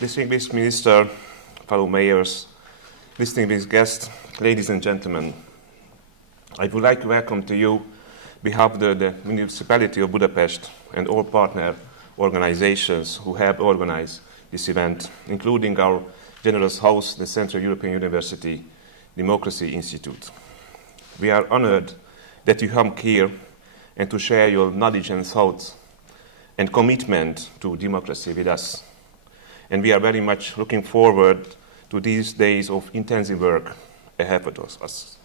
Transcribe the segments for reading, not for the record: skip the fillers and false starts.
Distinguished Minister, fellow mayors, distinguished guests, ladies and gentlemen, I would like to welcome to you, on behalf of the municipality of Budapest and all partner organizations who have organized this event, including our generous host, the Central European University Democracy Institute. We are honored that you come here and to share your knowledge and thoughts and commitment to democracy with us. And we are very much looking forward to these days of intensive work ahead of us.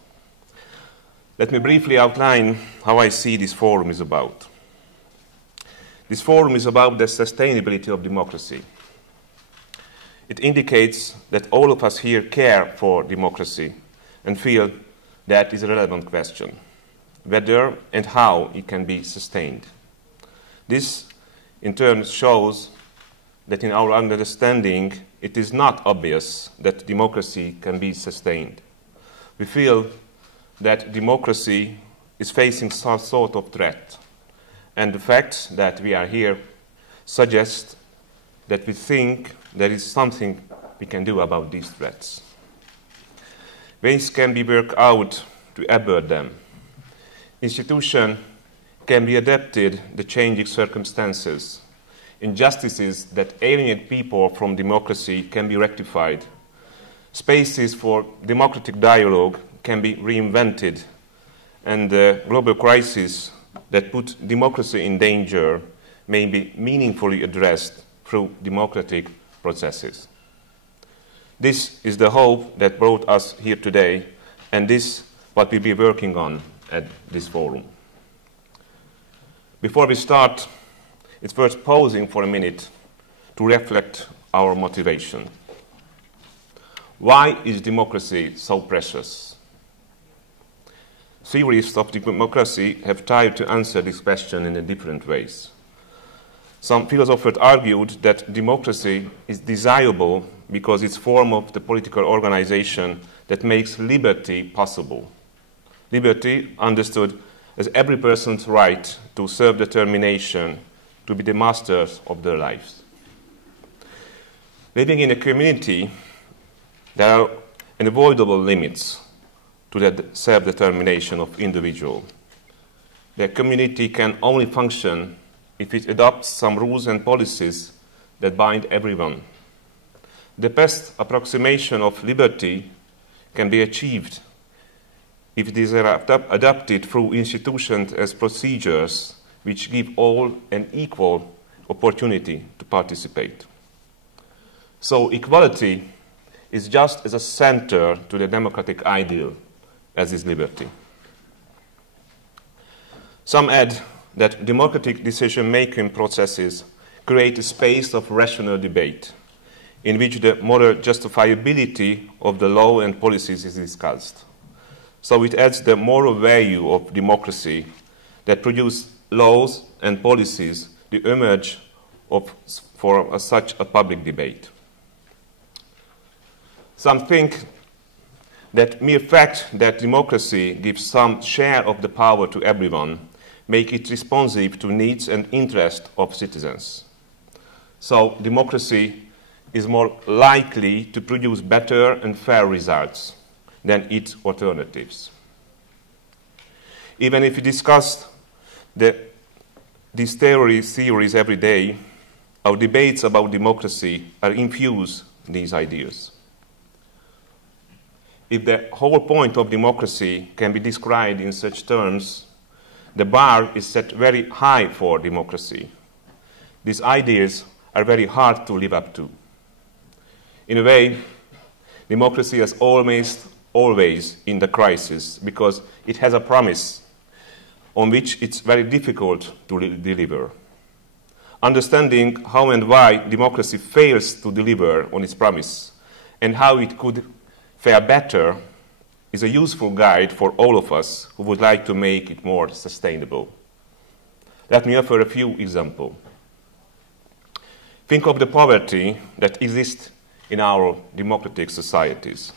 Let me briefly outline how I see this forum is about. This forum is about the sustainability of democracy. It indicates that all of us here care for democracy and feel that is a relevant question, whether and how it can be sustained. This, in turn, shows that in our understanding, it is not obvious that democracy can be sustained. We feel that democracy is facing some sort of threat, and the fact that we are here suggests that we think there is something we can do about these threats. Ways can be worked out to avert them. Institutions can be adapted to changing circumstances. Injustices that alienate people from democracy can be rectified. Spaces for democratic dialogue can be reinvented, and the global crisis that put democracy in danger may be meaningfully addressed through democratic processes. This is the hope that brought us here today, and this is what we'll be working on at this forum. Before we start, it's worth pausing for a minute to reflect our motivation. Why is democracy so precious? Theorists of democracy have tried to answer this question in different ways. Some philosophers argued that democracy is desirable because it's a form of the political organization that makes liberty possible. Liberty understood as every person's right to self-determination, to be the masters of their lives. Living in a community, there are unavoidable limits to that self-determination of individual. The community can only function if it adopts some rules and policies that bind everyone. The best approximation of liberty can be achieved if these are adapted through institutions as procedures which give all an equal opportunity to participate. So equality is just as a center to the democratic ideal as is liberty. Some add that democratic decision-making processes create a space of rational debate in which the moral justifiability of the law and policies is discussed. So it adds the moral value of democracy that produce laws and policies to emerge for such a public debate. Some think that mere fact that democracy gives some share of the power to everyone make it responsive to needs and interests of citizens. So democracy is more likely to produce better and fair results than its alternatives. Even if we discuss these theories every day, our debates about democracy are infused in these ideas. If the whole point of democracy can be described in such terms, the bar is set very high for democracy. These ideas are very hard to live up to. In a way, democracy is always in the crisis because it has a promise on which it's very difficult to deliver. Understanding how and why democracy fails to deliver on its promise and how it could fare better is a useful guide for all of us who would like to make it more sustainable. Let me offer a few examples. Think of the poverty that exists in our democratic societies.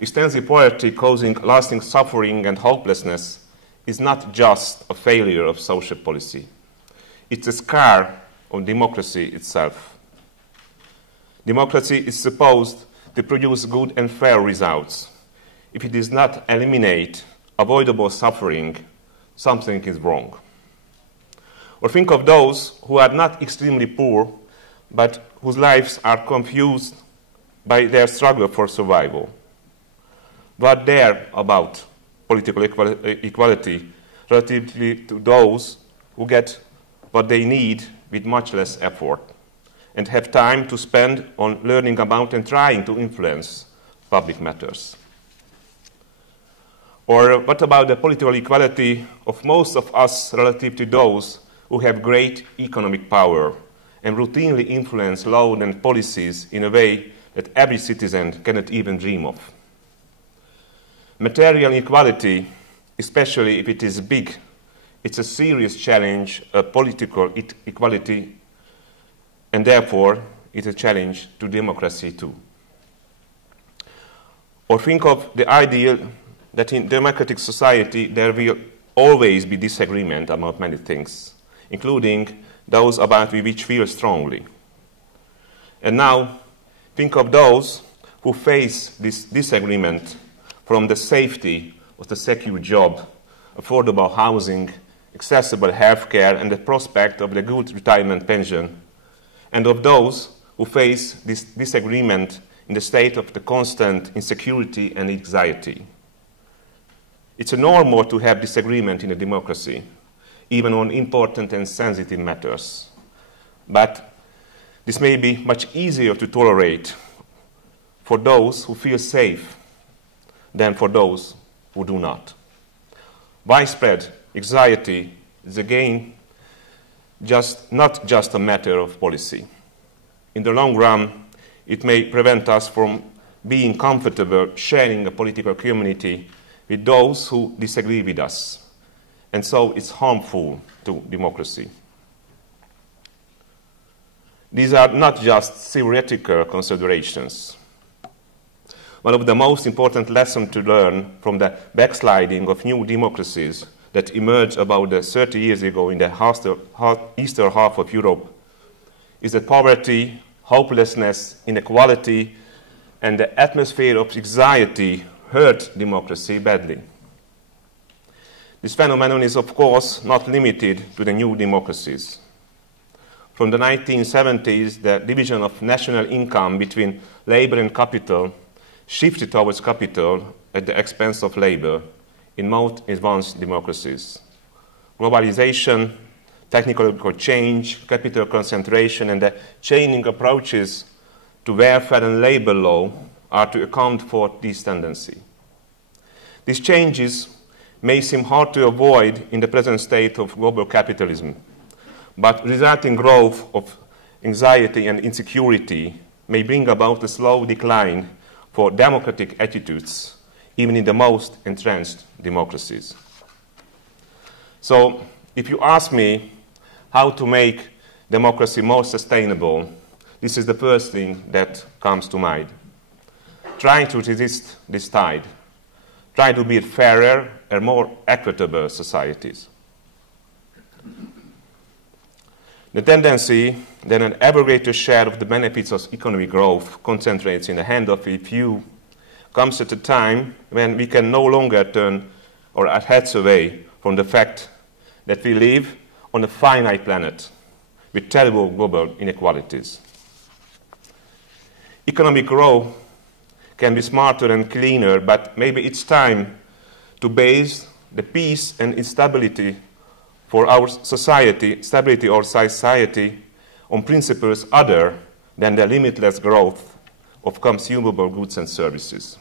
Extensive poverty causing lasting suffering and hopelessness is not just a failure of social policy. It's a scar on democracy itself. Democracy is supposed to produce good and fair results. If it does not eliminate avoidable suffering, something is wrong. Or think of those who are not extremely poor, but whose lives are confused by their struggle for survival. What there about political equality relatively to those who get what they need with much less effort and have time to spend on learning about and trying to influence public matters? Or what about the political equality of most of us relative to those who have great economic power and routinely influence law and policies in a way that every citizen cannot even dream of? Material equality, especially if it is big, it's a serious challenge of political equality, and therefore it's a challenge to democracy too. Or think of the ideal that in democratic society there will always be disagreement about many things, including those about which we feel strongly. And now think of those who face this disagreement from the safety of the secure job, affordable housing, accessible health care, and the prospect of the good retirement pension, and of those who face this disagreement in the state of the constant insecurity and anxiety. It's normal to have disagreement in a democracy, even on important and sensitive matters. But this may be much easier to tolerate for those who feel safe than for those who do not. Widespread anxiety is again not just a matter of policy. In the long run, it may prevent us from being comfortable sharing a political community with those who disagree with us, and so it's harmful to democracy. These are not just theoretical considerations. One of the most important lessons to learn from the backsliding of new democracies that emerged about 30 years ago in the eastern half of Europe is that poverty, hopelessness, inequality, and the atmosphere of anxiety hurt democracy badly. This phenomenon is, of course, not limited to the new democracies. From the 1970s, the division of national income between labor and capital shifted towards capital at the expense of labor in most advanced democracies. Globalization, technological change, capital concentration, and the changing approaches to welfare and labor law are to account for this tendency. These changes may seem hard to avoid in the present state of global capitalism, but resulting growth of anxiety and insecurity may bring about a slow decline for democratic attitudes, even in the most entrenched democracies. So, if you ask me how to make democracy more sustainable, this is the first thing that comes to mind. Trying to resist this tide. Try to build fairer and more equitable societies. The tendency that an ever greater share of the benefits of economic growth concentrates in the hand of a few comes at a time when we can no longer turn our heads away from the fact that we live on a finite planet with terrible global inequalities. Economic growth can be smarter and cleaner, but maybe it's time to base the peace and stability for our society, on principles other than the limitless growth of consumable goods and services.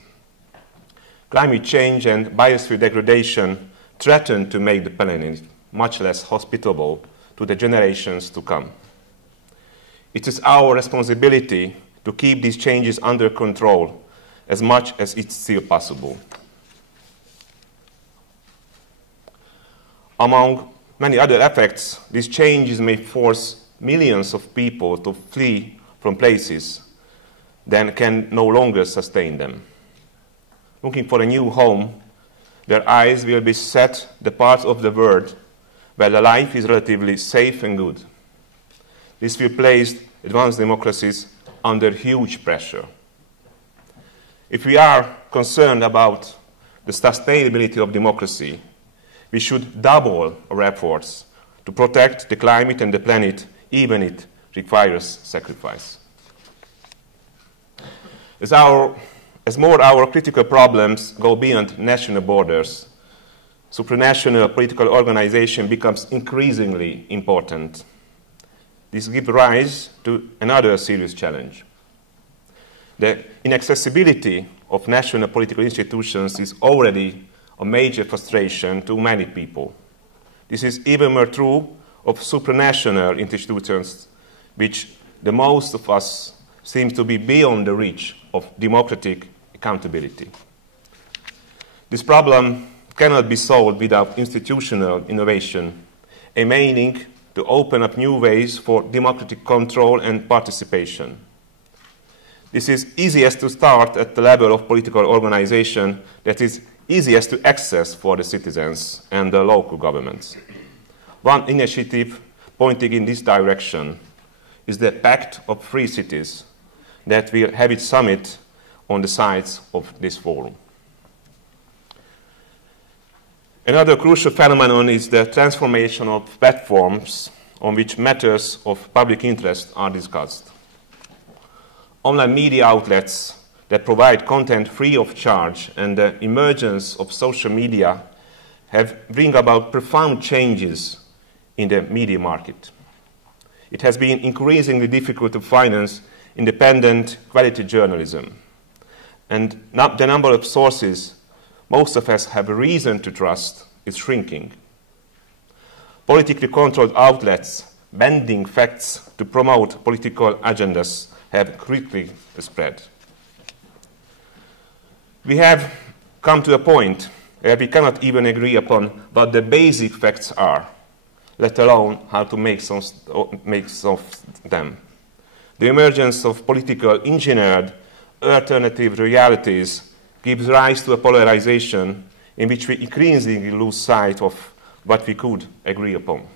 Climate change and biosphere degradation threaten to make the planet much less hospitable to the generations to come. It is our responsibility to keep these changes under control as much as it's still possible. Among many other effects, these changes may force millions of people to flee from places that can no longer sustain them. Looking for a new home, their eyes will be set the parts of the world where the life is relatively safe and good. This will place advanced democracies under huge pressure. If we are concerned about the sustainability of democracy, we should double our efforts to protect the climate and the planet, even if it requires sacrifice. As more our critical problems go beyond national borders, supranational political organization becomes increasingly important. This gives rise to another serious challenge. The inaccessibility of national political institutions is already a major frustration to many people. This is even more true of supranational institutions, which the most of us seem to be beyond the reach of democratic accountability. This problem cannot be solved without institutional innovation, aiming to open up new ways for democratic control and participation. This is easiest to start at the level of political organization that is easiest to access for the citizens and the local governments. One initiative pointing in this direction is the Pact of Free Cities that will have its summit on the sites of this forum. Another crucial phenomenon is the transformation of platforms on which matters of public interest are discussed. Online media outlets that provide content free of charge and the emergence of social media have bring about profound changes in the media market. It has been increasingly difficult to finance independent quality journalism, and the number of sources most of us have a reason to trust is shrinking. Politically controlled outlets bending facts to promote political agendas have quickly spread. We have come to a point where we cannot even agree upon what the basic facts are, let alone how to make some of them. The emergence of political engineered alternative realities gives rise to a polarization in which we increasingly lose sight of what we could agree upon.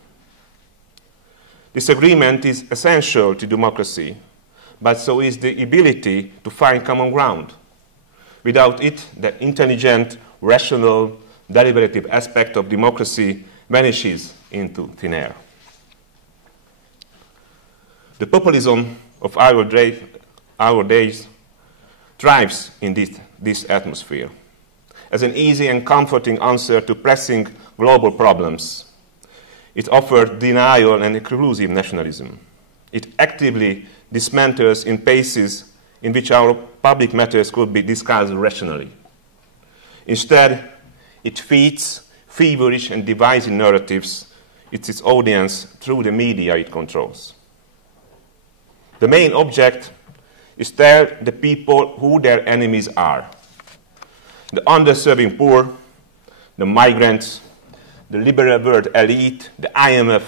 Disagreement is essential to democracy, but so is the ability to find common ground. Without it, the intelligent, rational, deliberative aspect of democracy vanishes into thin air. The populism of our days thrives in this atmosphere as an easy and comforting answer to pressing global problems. It offers denial and exclusive nationalism. It actively dismantles in spaces in which our public matters could be discussed rationally. Instead, it feeds feverish and divisive narratives to its audience through the media it controls. The main object is to tell the people who their enemies are. The underserving poor, the migrants, the liberal world elite, the IMF,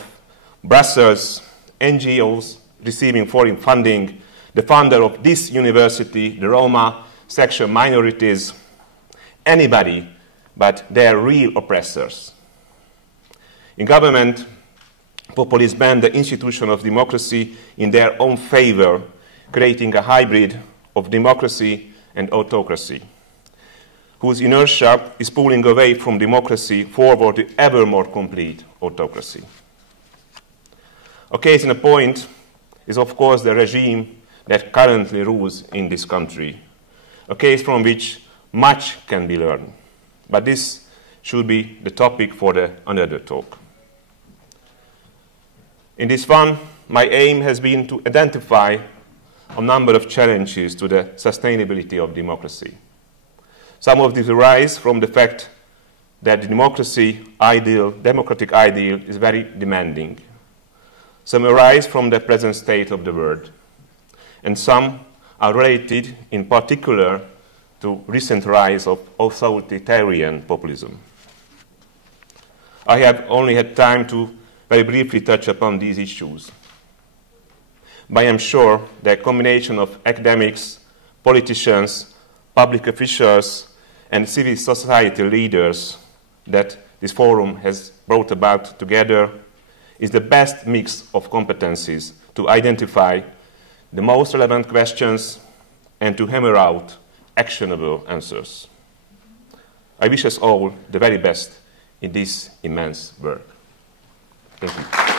Brussels, NGOs receiving foreign funding, the founder of this university, the Roma, sexual minorities, anybody but their real oppressors. In government, populists bend the institution of democracy in their own favor, creating a hybrid of democracy and autocracy, whose inertia is pulling away from democracy forward to ever more complete autocracy. A case in point is, of course, the regime that currently rules in this country, a case from which much can be learned. But this should be the topic for another talk. In this one, my aim has been to identify a number of challenges to the sustainability of democracy. Some of these arise from the fact that the democratic ideal is very demanding. Some arise from the present state of the world. And some are related in particular to recent rise of authoritarian populism. I have only had time to very briefly touch upon these issues. But I am sure that a combination of academics, politicians, public officials, and civil society leaders that this forum has brought about together is the best mix of competencies to identify the most relevant questions and to hammer out actionable answers. I wish us all the very best in this immense work. Thank you.